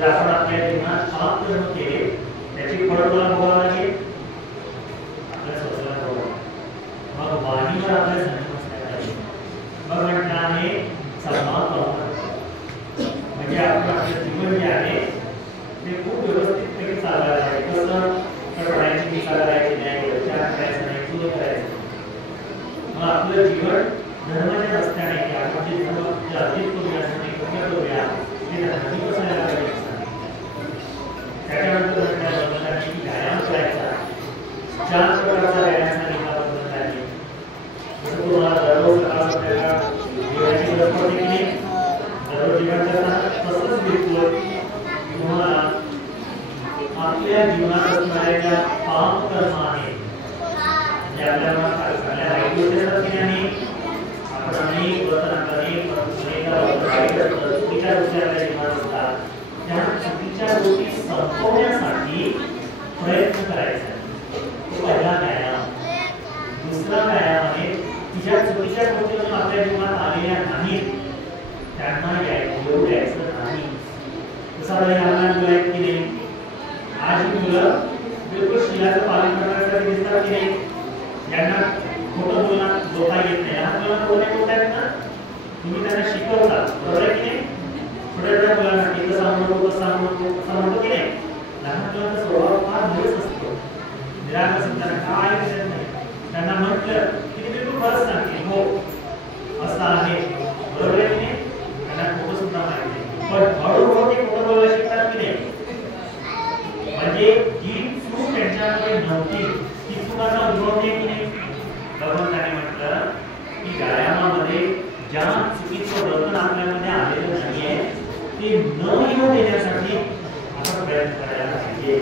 जर आपण आपल्या जीवनात पाप कर्म केले त्याची फळ मला भोगावं लागेल, आपल्या स्वतःला भोगावं. मग वाणीवर आपल्या संयम असला पाहिजे. मग म्हटलं आहे सन्मान म्हणजे आपण आपलं जीवन जे आहे ते खूप व्यवस्थितपणे चालवायला आहे. कसं तर पडायची मी चालवायची नाही, विचार करायचं नाही, चूक करायचं. मग आपलं जीवन धर्माच्या रस्त्याने की आपण जे धर्म अर्जित करूया पुण्य करूया ते धर्मी असायला पाहिजे. त्याच्यानंतर की व्यायाम करायचा, 4 प्रकारचा व्यायाम सांगितला भगवंतांनी. जसं तुम्हाला दररोज सकाळ संध्याकाळ जीवनाची गरज पडते की नाही, दररोज जीवन करताना तसंच बिलकुल तुम्हाला आपल्या जीवनात असणाऱ्या पाप कर्म आहे म्हणजे आपल्याला चांगल्या वाईट गोष्टी नाही, आपण अनेक चुकीच्या गोष्टी आपल्या जीवनात असतात, त्या चुकीच्या गोष्टी संपवण्यासाठी प्रयत्न करायचा. तो पहिला व्यायाम. दुसरा व्यायाम आहे की ज्या चुकीच्या गोष्टी आपल्या जीवनात आलेल्या नाहीत त्यांना येऊ द्यायचं नाही. जसं आपण लहान मुलं आहेत की नाही, आज ही मुलं बिलकुल शिलाचं पालन करण्यासाठी दिसतात की नाही, यांना खोटं बोलणं बोलता येत नाही. लहान मुलांना बोलणे बोलतायत ना, तुम्ही त्यांना शिकवता, बरोबर आहे की नाही. छोट्या मुलांना इथं सांगू नको, असं म्हणतो की नाही. लहान मुलांचा स्वभाव फार दिवस असतो, निरागस त्यांना काय विषय नाही. त्यांना म्हटलं की ते बिलकुल खरंच सांगते, हो असं आहे, बरोबर आहे की नाही. त्यांना खोटं सुद्धा माहिती नाही, पण हळूहळू ते खोटं बोलायला शिकतात की नाही. म्हणजे जी चूक त्यांच्याकडे नव्हती ती चुकांना उद्भवते की नाही. भगवंताने म्हटलं की व्यायामामध्ये ज्या चुकीचं वर्तन आपल्यामध्ये आलेलं नाहीये ते न येऊ देण्यासाठी आपण प्रयत्न करायला पाहिजे.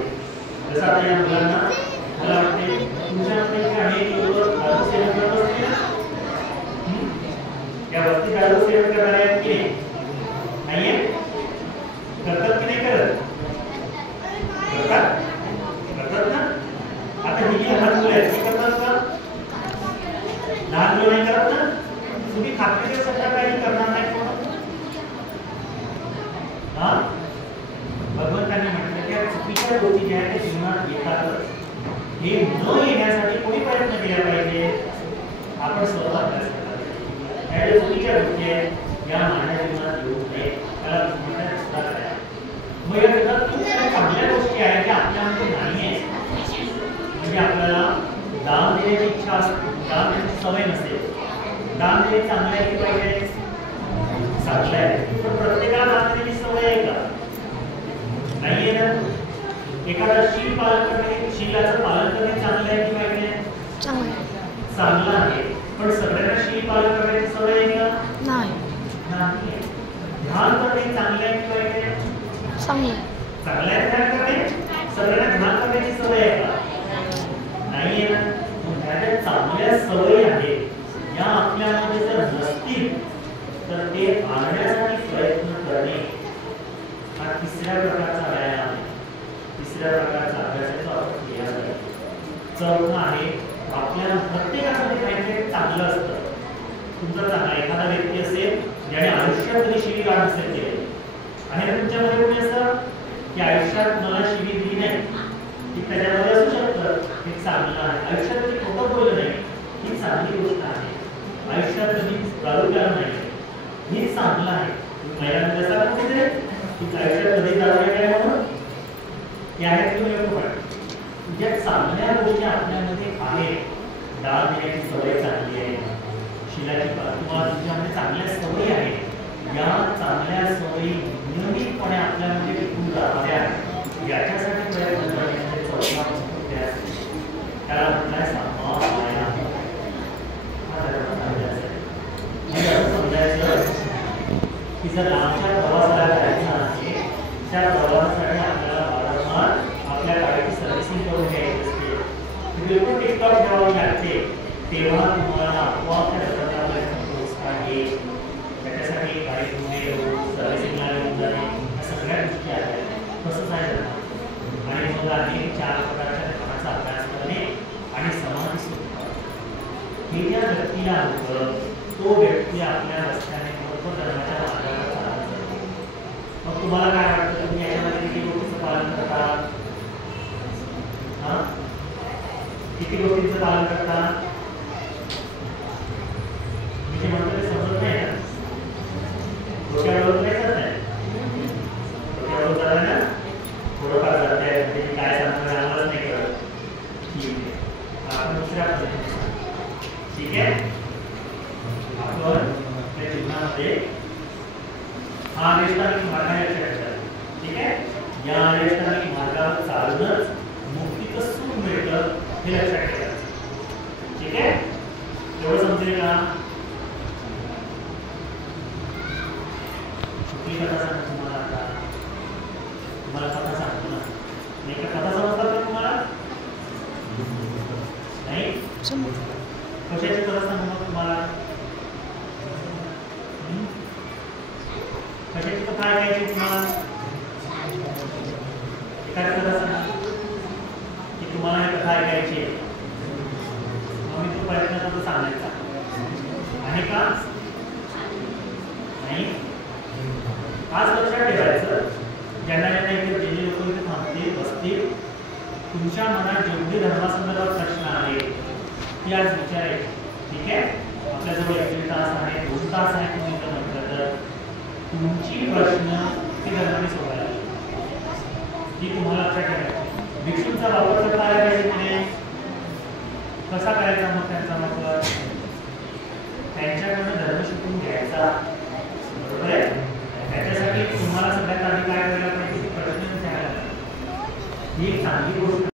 जसं आता या मुलांना मला वाटते तुमच्यामध्ये अनेक लोक दारू सेवन करत असतील ना, या वस्ती दारू सेवन करणारे आहेत की नाहीये, करतात की नाही करत, करतात ना. आता ही जी लहान मुलं आहेत ती करतात का, लहान मुलं नाही करत ना. तुम्ही खात्री सध्या काही करणार नाही कोण. हा भगवंतांनी म्हटलं की चुकीच्या गोष्टी ज्या आहेत त्या जीवनात येतातच, हे न येण्यासाठी कोणी प्रयत्न केला पाहिजे, आपण स्वतः अभ्यास केला पाहिजे. या चुकीच्या गोष्टी आहेत या माझ्या जीवनात येऊ नये, त्याला म्हणण्यात सुद्धा करायला. मग या जगात खूप चांगल्या गोष्टी आहेत ज्या आपल्यामध्ये नाही आहेत. म्हणजे आपल्याला दान देण्याची इच्छा असते, दान देण्याची सवय नसेल, दान देणे चांगलं आहे की पाहिजे, चांगलं आहे, पण प्रत्येकाला दान देण्याची सवय आहे का, नाहीये ना. एखादा शील पालन करणे, शीलाचं पालन करणे चांगलं आहे की पाहिजे, चांगलं आहे, पण सगळ्यांना शील पालन करण्याची सवय आहे का, नाही. ध्यान करणे चांगलं आहे की पाहिजे, चांगलं आहे. ध्यान करणे सगळ्यांना ध्यान करण्याची सवय आहे का, नाहीये ना. ज्या चांगल्या सवयी आहेत या आपल्यामध्ये जर नसतील तर ते आणण्यासाठी प्रयत्न करणे हा तिसऱ्या प्रकारचा व्यायाम आहे. तिसऱ्या प्रकारचा अभ्यासाचा आपण केला जाईल. चौथा आहे आपल्या प्रत्येकामध्ये काहीतरी चांगलं असतं. तुमचा चांगला एखादा व्यक्ती असेल ज्याने आयुष्यात कधी शिवीगाळ नसेल केली आणि तुमच्यामध्ये कोणी असं की आयुष्यात मला शिवी दिली नाही, की त्याच्यामध्ये असू शकतं, हे चांगलं आहे. आयुष्यात कधी खोटं बोललं नाही, ही चांगली गोष्ट आहे. आयुष्यात कधी दारू प्यायला नाही, हे चांगलं आहे. महिलांमध्ये असा कुठे की आयुष्यात कधी दारू प्यायला म्हणून हे आहेत तुम्ही लोक. पण ज्या चांगल्या गोष्टी आपल्यामध्ये आहेत, दान देण्याची सवय चांगली आहे, शिलाची किंवा तुमच्यामध्ये चांगल्या सवयी आहेत, या चांगल्या सवयी नियमितपणे आपल्यामध्ये टिकून राहाव्या याच्यासाठी प्रयत्न करण्याचे चौथा अभ्यास त्याला म्हटलंय सन्मान व्यायाम. समजायचं की जर लांबच्या प्रवासाला जायचं आहे, त्या प्रवासासाठी आपल्याला वारंवार आपल्या गाडीची सर्व्हिसिंग करून घ्यायची असते, बिलकुल टिकटॉक ठेवावी लागते, तेव्हा तुम्हाला आपोआप त्या प्रकारचा प्रोत्साहन येईल. त्याच्यासाठी गाडी धुणे, सर्व्हिसिंगला येऊन जाणे, या सगळ्या गोष्टी आहेत. तसंच आहे आणि मग अनेक 4 प्रकारच्या ध्यानाचा अभ्यास करणे आणि समाधी सुद्धा. हे ज्या व्यक्तीला होतं तो व्यक्ती आपल्या रस्त्याने बरोबर धर्माच्या मार्गावर चालत जातो. मग तुम्हाला काय वाटतं, तुम्ही याच्यामध्ये पालन करतात? किती गोष्टींचं पालन करतात? मी जे म्हणतो ते समजत नाही ना, डोक्यावर काय करत नाही, डोक्यावर झालं ना थोडंफार जात आहे, म्हणजे काय सांगणार आम्हालाच नाही कळत. ठीक आहे, आपण दुसऱ्या पद्धतीने सांगू. ठीक आहे, आपण आपल्या जीवनामध्ये हा अनिष्टानिक मार्गाने ठेवायचा. ठीक आहे, या अनिष्टानिक मार्गावर चालूनच मुक्तीचं सुख मिळतं हे लक्षात ठेवायचं. ठीक आहे, एवढं समजेल का? कुठली कथा सांगतो तुम्हाला? आता तुम्हाला कथा सांगतो ना, नाही का? कथा समजतात का तुम्हाला? नाही, कशाची कथा सांगू मग तुम्हाला? कशाची कथा ऐकायची तुम्हाला? एखादी कथा सांगा की तुम्हाला ही कथा ऐकायची आहे, मग मी तो प्रयत्न करतो सांगायचा आहे का? नाही. आज लक्षात ठेवायचं, ज्यांना ज्यांना इथे जे लोक इथे थांबतील बसतील, तुमच्या मनात जेवढे धर्मासंदर्भात प्रश्न आहेत ते आज विचारायचे. ठीक आहे, आपल्याजवळ 1 तास आहे, 2 तास आहे, तुम्ही इथं म्हटलं तर तुमची प्रश्न ते धर्माने सोडायला ही तुम्हाला लक्षात ठेवायची. भिक्षूंचा वापर करता आला पाहिजे म्हणे, कसा करायचा मग त्यांचा वापर? त्यांच्याकडनं धर्म शिकून घ्यायचा, बरोबर आहे? त्याच्यासाठी तुम्हाला सगळ्यात आधी काय करायला पाहिजे? प्रश्न विचारायला. ही एक चांगली गोष्ट